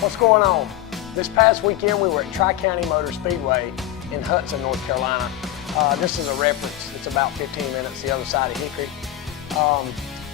What's going on? This past weekend we were at Tri-County Motor Speedway in Hudson, North Carolina. This is a reference. It's about 15 minutes the other side of Hickory.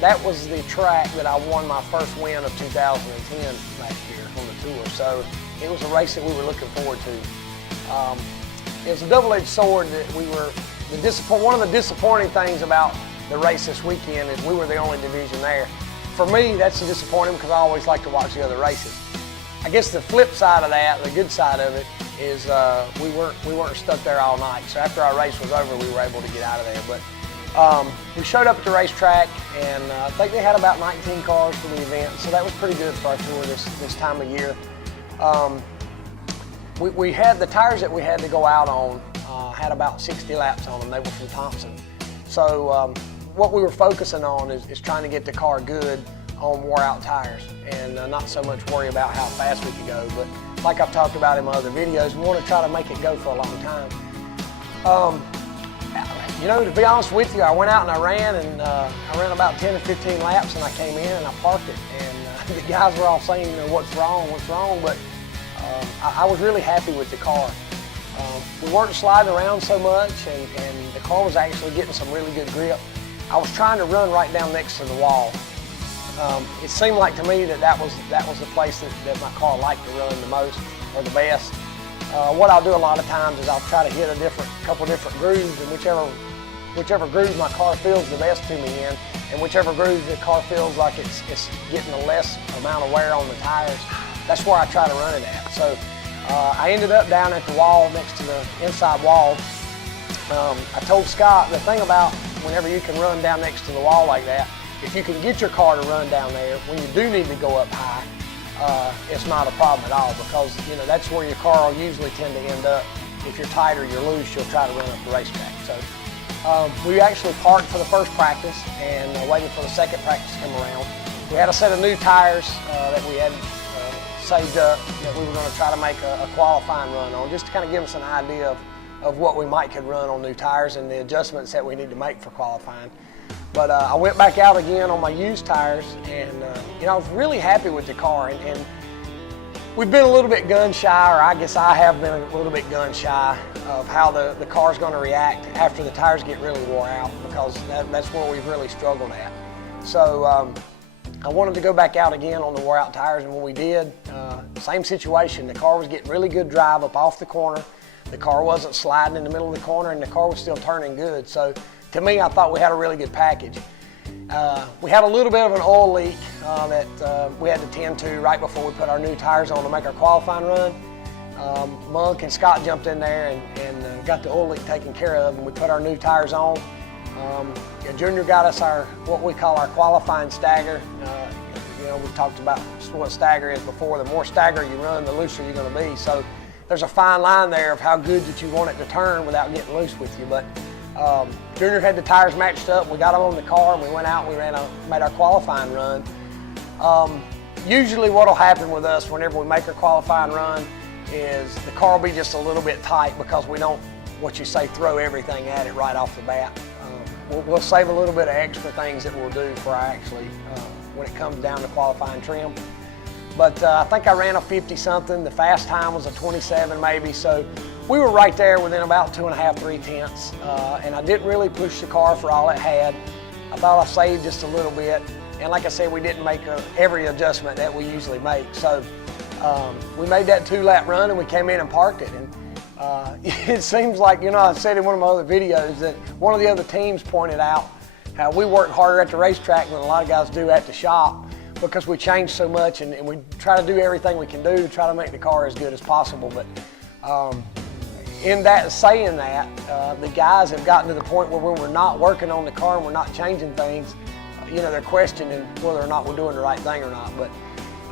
That was the track that I won my first win of 2010 last year on the tour. So it was a race that we were looking forward to. It was a double-edged sword that one of the disappointing things about the race this weekend is we were the only division there. For me, that's disappointing because I always like to watch the other races. I guess the flip side of that, the good side of it, is we weren't stuck there all night. So after our race was over, we were able to get out of there. But we showed up at the racetrack, and I think they had about 19 cars for the event, so that was pretty good for our tour this time of year. We had the tires that we had to go out on had about 60 laps on them. They were from Thompson. So what we were focusing on is trying to get the car good on wore-out tires and not so much worry about how fast we could go. But like I've talked about in my other videos, we want to try to make it go for a long time. You know, to be honest with you, I went out and I ran about 10 or 15 laps, and I came in and I parked it. And the guys were all saying, you know, what's wrong? But I was really happy with the car. We weren't sliding around so much, and the car was actually getting some really good grip. I was trying to run right down next to the wall. It seemed like to me that was the place that my car liked to run the most or the best. What I'll do a lot of times is I'll try to hit a couple different grooves, and whichever groove my car feels the best to me in, and whichever groove the car feels like it's getting a less amount of wear on the tires, that's where I try to run it at. So I ended up down at the wall next to the inside wall. I told Scott, the thing about whenever you can run down next to the wall like that, if you can get your car to run down there, when you do need to go up high, it's not a problem at all, because you know that's where your car will usually tend to end up. If you're tight or you're loose, you'll try to run up the racetrack. So we actually parked for the first practice and waited for the second practice to come around. We had a set of new tires that we had saved up that we were going to try to make a qualifying run on, just to kind of give us an idea of what we might could run on new tires and the adjustments that we need to make for qualifying. But I went back out again on my used tires, and you know, I was really happy with the car. And we've been a little bit gun shy, or I guess I have been a little bit gun shy of how the car's going to react after the tires get really wore out, because that's where we've really struggled at. So I wanted to go back out again on the wore out tires, and when we did, same situation. The car was getting really good drive up off the corner. The car wasn't sliding in the middle of the corner, and the car was still turning good. So to me, I thought we had a really good package. We had a little bit of an oil leak that we had to tend to right before we put our new tires on to make our qualifying run. Monk and Scott jumped in there and got the oil leak taken care of, and we put our new tires on. Junior got us what we call our qualifying stagger. You know, we talked about what stagger is before. The more stagger you run, the looser you're going to be. So there's a fine line there of how good that you want it to turn without getting loose with you. But Junior had the tires matched up. We got them on the car, and we went out and we made our qualifying run. Usually what will happen with us whenever we make our qualifying run is the car will be just a little bit tight, because we don't, what you say, throw everything at it right off the bat. We'll save a little bit of extra things that we'll do for when it comes down to qualifying trim. But I think I ran a 50-something. The fast time was a 27 maybe, so we were right there within about 2.5, 3 tenths. And I didn't really push the car for all it had. I thought I saved just a little bit. And like I said, we didn't make every adjustment that we usually make. So we made that 2-lap run, and we came in and parked it. And it seems like, you know, I said in one of my other videos that one of the other teams pointed out how we work harder at the racetrack than a lot of guys do at the shop, because we change so much, and we try to do everything we can do to try to make the car as good as possible. But in saying that, the guys have gotten to the point where when we're not working on the car and we're not changing things, you know, they're questioning whether or not we're doing the right thing or not. But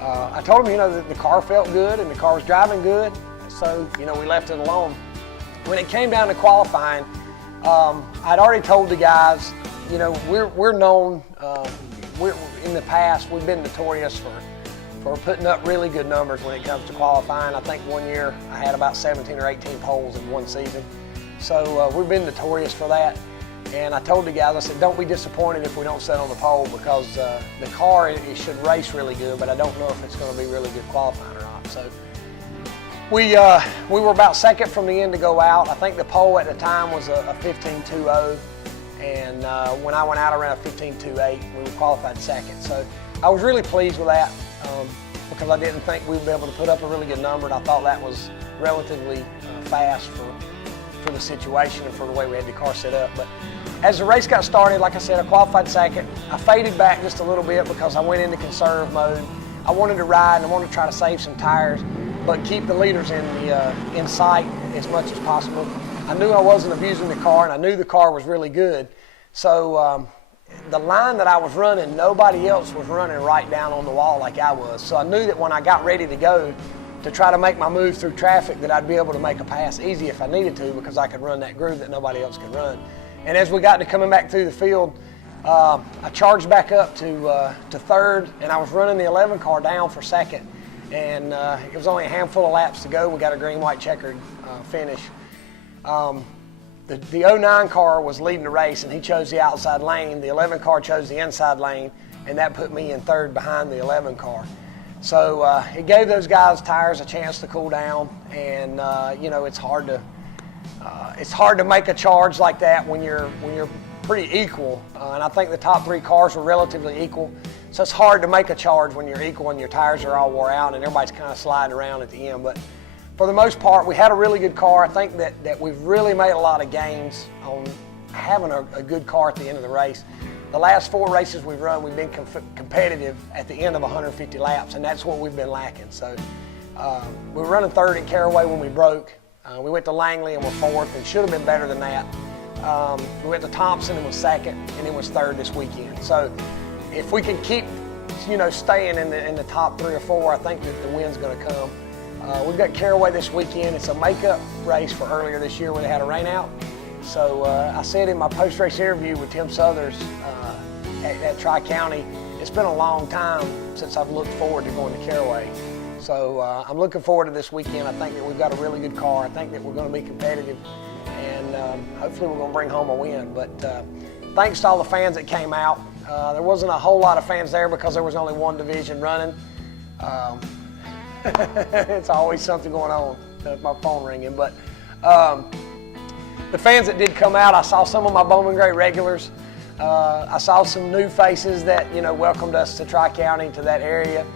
I told them, you know, that the car felt good and the car was driving good, so, you know, we left it alone. When it came down to qualifying, I'd already told the guys, you know, we're known, in the past, we've been notorious for putting up really good numbers when it comes to qualifying. I think one year I had about 17 or 18 poles in one season. So we've been notorious for that. And I told the guys, I said, don't be disappointed if we don't sit on the pole, because the car, it should race really good, but I don't know if it's going to be really good qualifying or not. So we were about second from the end to go out. I think the pole at the time was a 15.20, and when I went out, I ran a 15.28. We were qualified second. So I was really pleased with that because I didn't think we would be able to put up a really good number, and I thought that was relatively fast for the situation and for the way we had the car set up. But as the race got started, like I said, I qualified second. I faded back just a little bit because I went into conserve mode. I wanted to ride and I wanted to try to save some tires, but keep the leaders in sight as much as possible. I knew I wasn't abusing the car, and I knew the car was really good. So the line that I was running, nobody else was running right down on the wall like I was. So I knew that when I got ready to go to try to make my move through traffic, that I'd be able to make a pass easy if I needed to, because I could run that groove that nobody else could run. And as we got to coming back through the field, I charged back up to third, and I was running the 11 car down for second. And it was only a handful of laps to go. We got a green, white, checkered finish. The 09 car was leading the race, and he chose the outside lane. The 11 car chose the inside lane, and that put me in third behind the 11 car. So it gave those guys' tires a chance to cool down, and you know, it's hard to make a charge like that when you're pretty equal. And I think the top three cars were relatively equal, so it's hard to make a charge when you're equal and your tires are all wore out and everybody's kind of sliding around at the end. But for the most part, we had a really good car. I think that we've really made a lot of gains on having a good car at the end of the race. The last 4 races we've run, we've been competitive at the end of 150 laps, and that's what we've been lacking. So we were running third in Caraway when we broke. We went to Langley and were fourth, and should have been better than that. We went to Thompson and was second, and then was third this weekend. So if we can keep, you know, staying in the top 3 or 4, I think that the win's going to come. We've got Caraway this weekend. It's a makeup race for earlier this year where they had a rain out. So I said in my post-race interview with Tim Southers at Tri-County, it's been a long time since I've looked forward to going to Caraway. So I'm looking forward to this weekend. I think that we've got a really good car. I think that we're going to be competitive, and hopefully we're going to bring home a win. But thanks to all the fans that came out. There wasn't a whole lot of fans there because there was only one division running. It's always something going on. My phone ringing, but the fans that did come out, I saw some of my Bowman Gray regulars. I saw some new faces that, you know, welcomed us to Tri-County, to that area,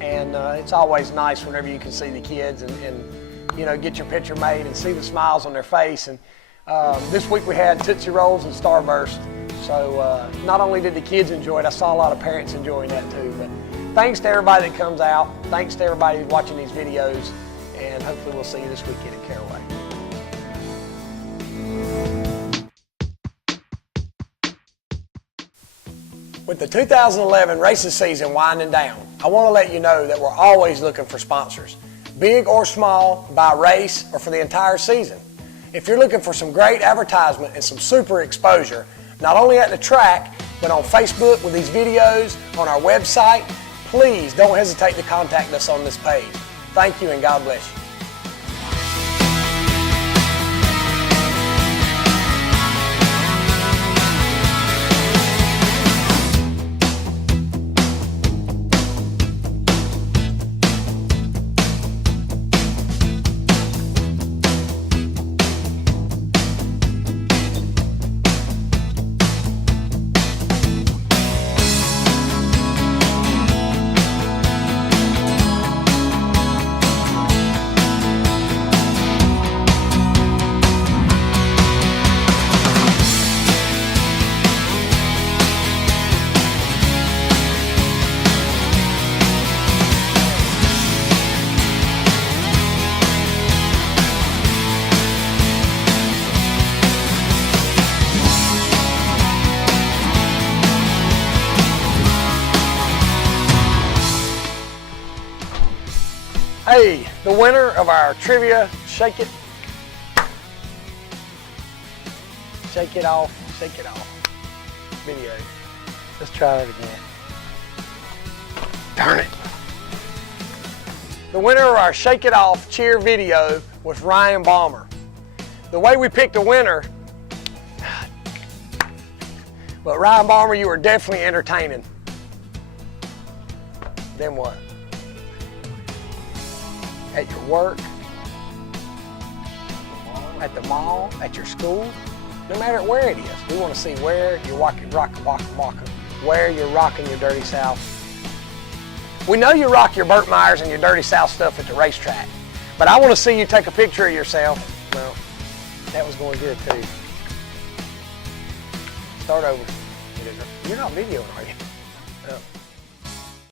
and it's always nice whenever you can see the kids and you know, get your picture made and see the smiles on their face. And this week we had Tootsie Rolls and Starburst, so not only did the kids enjoy it, I saw a lot of parents enjoying that too. But thanks to everybody that comes out. Thanks to everybody who's watching these videos, and hopefully we'll see you this weekend at Caraway. With the 2011 racing season winding down, I want to let you know that we're always looking for sponsors, big or small, by race or for the entire season. If you're looking for some great advertisement and some super exposure, not only at the track, but on Facebook with these videos, on our website, please don't hesitate to contact us on this page. Thank you, and God bless you. Hey, the winner of our trivia Shake It Off video. Let's try that again. Darn it. The winner of our Shake It Off cheer video was Ryan Balmer. The way we picked a winner, but Ryan Balmer, you were definitely entertaining. Then what? at your work, at the mall, at your school, no matter where it is. We want to see where you're where you're rocking your Dirty South. We know you rock your Burt Myers and your Dirty South stuff at the racetrack, but I want to see you take a picture of yourself. Well, that was going good too. Start over. You're not videoing, are you? No.